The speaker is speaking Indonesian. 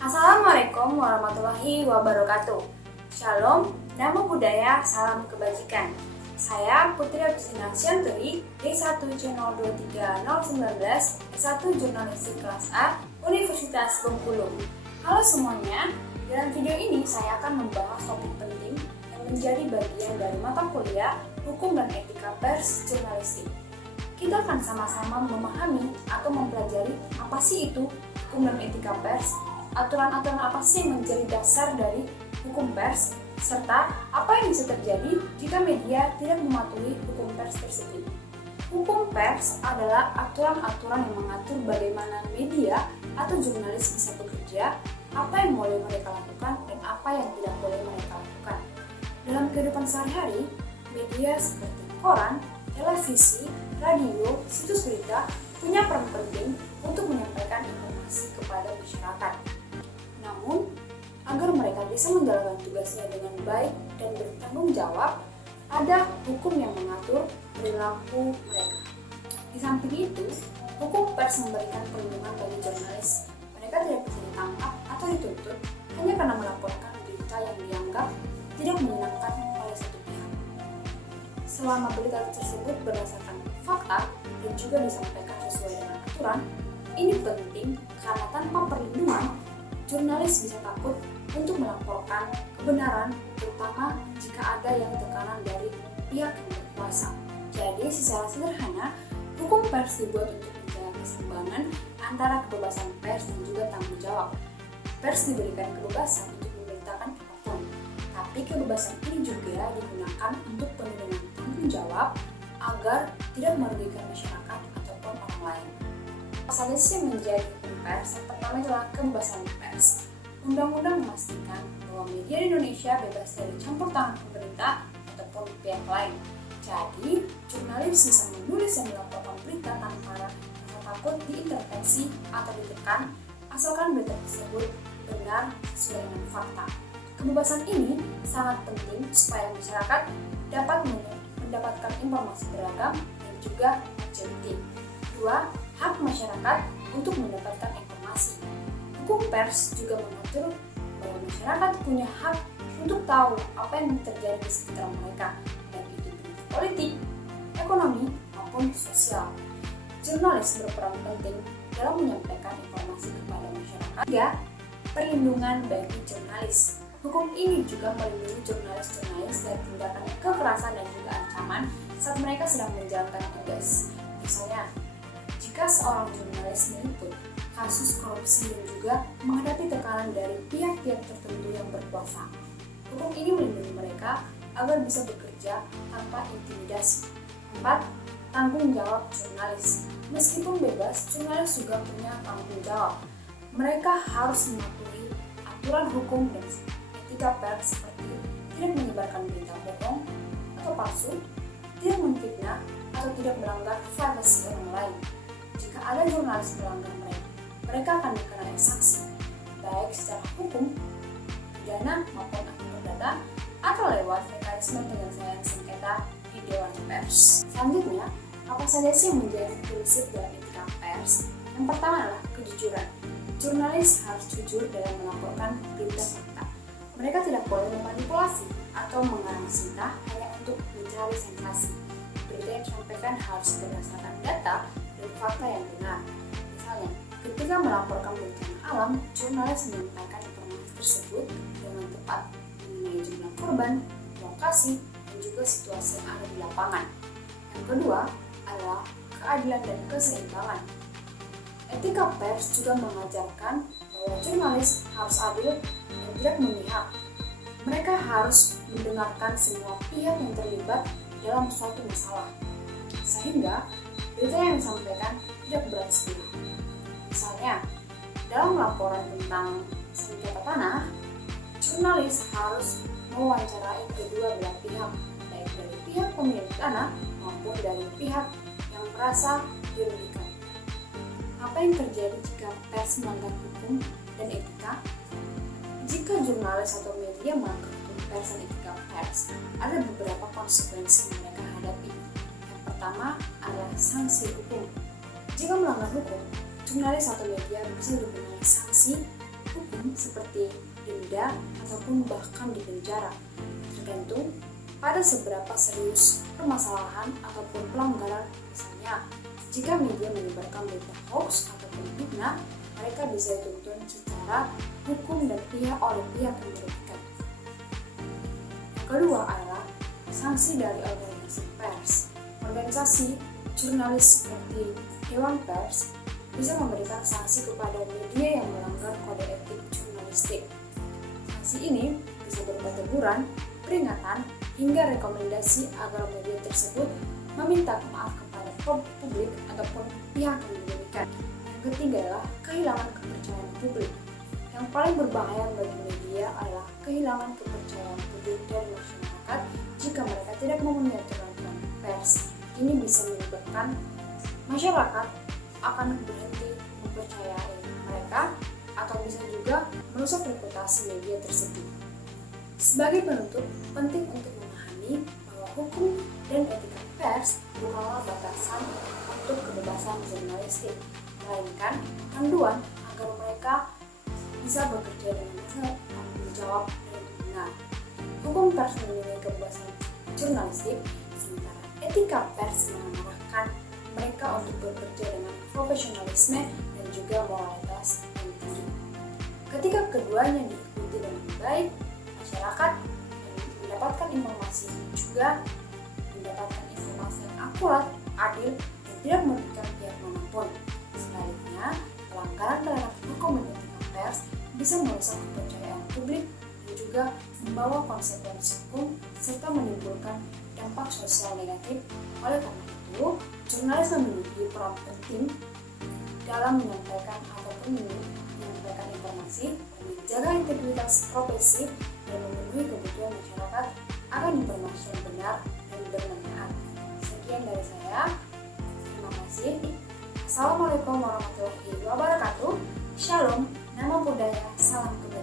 Assalamualaikum warahmatullahi wabarakatuh. Shalom, namo buddhaya, salam kebajikan. Saya Putri Agustina Sianturi, D1C023019, S1 Jurnalistik kelas A, Universitas Bengkulu. Halo semuanya, dalam video ini saya akan membahas topik penting yang menjadi bagian dari mata kuliah Hukum dan Etika Pers Jurnalistik. Kita akan sama-sama memahami atau mempelajari apa sih itu hukum dan etika pers, aturan-aturan apa sih yang menjadi dasar dari hukum pers, serta apa yang bisa terjadi jika media tidak mematuhi hukum pers tersebut. Hukum pers adalah aturan-aturan yang mengatur bagaimana media atau jurnalis bisa bekerja, apa yang boleh mereka lakukan, dan apa yang tidak boleh mereka lakukan. Dalam kehidupan sehari-hari, media seperti koran, televisi, radio, situs berita punya peran penting untuk menyampaikan informasi kepada masyarakat. Namun, agar mereka bisa menjalankan tugasnya dengan baik dan bertanggung jawab, ada hukum yang mengatur perilaku mereka. Di samping itu, hukum pers memberikan perlindungan bagi jurnalis. Mereka tidak bisa ditangkap atau dituntut hanya karena melaporkan berita yang dianggap tidak menyenangkan oleh satu pihak. Selama berita tersebut berdasarkan fakta dan juga disampaikan sesuai dengan aturan, ini penting karena tanpa perlindungan, jurnalis bisa takut untuk melaporkan kebenaran, terutama jika ada yang tekanan dari pihak yang berkuasa. Jadi, secara sederhana, hukum pers dibuat untuk menjaga keseimbangan antara kebebasan pers dan juga tanggung jawab. Pers diberikan kebebasan untuk memberitakan apapun, tapi kebebasan ini juga digunakan untuk penuh tanggung jawab agar tidak merugikan masyarakat ataupun orang lain. Apa saja sih yang menjadi hukum pers? Yang pertama adalah kebebasan pers. Undang-undang memastikan bahwa media di Indonesia bebas dari campur tangan pemerintah ataupun pihak lain. Jadi, jurnalis bisa menulis dan melaporkan berita tanpa rasa takut diintervensi atau ditekan, asalkan berita tersebut benar sesuai dengan fakta. Kebebasan ini sangat penting supaya masyarakat dapat mendapatkan informasi beragam dan juga objektif. 2. Hak masyarakat untuk mendapatkan informasi. Hukum pers juga mengatur bahwa masyarakat punya hak untuk tahu apa yang terjadi di sekitar mereka, baik itu politik, ekonomi, maupun sosial. Jurnalis berperan penting dalam menyampaikan informasi kepada masyarakat. 3. Perlindungan bagi jurnalis. Hukum ini juga melindungi jurnalis-jurnalis dari tindakan kekerasan dan juga ancaman saat mereka sedang menjalankan tugas. Misalnya, jika seorang jurnalis meliput kasus korupsi dan juga menghadapi tekanan dari pihak-pihak tertentu yang berkuasa, hukum ini melindungi mereka agar bisa bekerja tanpa intimidasi. 4. Tanggung jawab jurnalis. Meskipun bebas, jurnalis juga punya tanggung jawab. Mereka harus mematuhi aturan hukum dan etika pers seperti tidak menyebarkan berita bohong atau palsu, tidak menfitnah, atau tidak melanggar privasi orang lain. Jika ada jurnalis melanggar mereka akan dikenai sanksi, baik secara hukum, pidana maupun akun perdata, atau lewat mekanisme penyelesaian sengketa di Dewan Pers. Selanjutnya, apa saja sih yang menjadi prinsip dalam etika pers? Yang pertama adalah kejujuran. Jurnalis harus jujur dalam melaporkan berita fakta. Mereka tidak boleh memanipulasi atau mengarang cerita hanya untuk mencari sensasi. Berita yang disampaikan harus berdasarkan data dan fakta yang benar. Misalnya, ketika melaporkan bencana alam, jurnalis menyampaikan informasi tersebut dengan tepat mengenai jumlah korban, lokasi, dan juga situasi yang ada di lapangan. Yang kedua adalah keadilan dan keseimbangan. Etika pers juga mengajarkan bahwa jurnalis harus adil dan tidak memihak. Mereka harus mendengarkan semua pihak yang terlibat dalam suatu masalah, sehingga berita yang disampaikan tidak berat sebelah. Misalnya, dalam laporan tentang sengketa tanah, jurnalis harus mewawancarai kedua belah pihak, baik dari pihak pemilik tanah maupun dari pihak yang merasa dirugikan. Apa yang terjadi jika pers melanggar hukum dan etika? Jika jurnalis atau media melanggar hukum pers dan etika pers, ada beberapa konsekuensi yang mereka hadapi. Yang pertama adalah sanksi hukum. Jika melanggar hukum, jurnalis atau media bisa dikenai sanksi hukum seperti denda ataupun bahkan dipenjara, tergantung pada seberapa serius permasalahan ataupun pelanggaran. Misalnya, jika media menyebarkan berita hoax ataupun fitnah, mereka bisa dituntut secara hukum dan oleh pihak yang merugikan. Yang kedua adalah sanksi dari organisasi pers. Organisasi jurnalis seperti Dewan Pers bisa memberikan sanksi kepada media yang melanggar kode etik jurnalistik. Sanksi ini bisa berupa teguran, peringatan, hingga rekomendasi agar media tersebut meminta maaf kepada publik ataupun pihak yang dirugikan. Yang ketiga adalah kehilangan kepercayaan publik. Yang paling berbahaya bagi media adalah kehilangan kepercayaan publik dari masyarakat jika mereka tidak memenuhi aturan pers. Ini bisa menyebabkan masyarakat akan berhenti mempercayai mereka atau bisa juga merusak reputasi media tersebut. Sebagai penutup, penting untuk memahami bahwa hukum dan etika pers bukanlah batasan untuk kebebasan jurnalistik, melainkan panduan agar mereka bisa bekerja dengan tanggung jawab dan benar. Hukum pers melindungi kebebasan jurnalistik, sementara etika pers mengarahkan mereka untuk bekerja dengan profesionalisme dan juga moralitas yang tinggi. Ketika keduanya diikuti dengan baik, masyarakat mendapatkan informasi juga mendapatkan informasi yang akurat, adil, dan tidak merugikan pihak manapun. Sebaliknya, pelanggaran terhadap hukum dan etika pers bisa merusak kepercayaan publik dan juga membawa konsekuensi hukum serta menimbulkan dampak sosial negatif. Oleh karena itu, jurnalis memiliki peran penting dalam menyampaikan menyampaikan informasi, menjaga integritas profesi, dan memenuhi kebutuhan masyarakat akan informasi yang benar dan bermanfaat. Sekian dari saya. Terima kasih. Assalamualaikum warahmatullahi wabarakatuh. Shalom, namo buddhaya, salam kebajikan.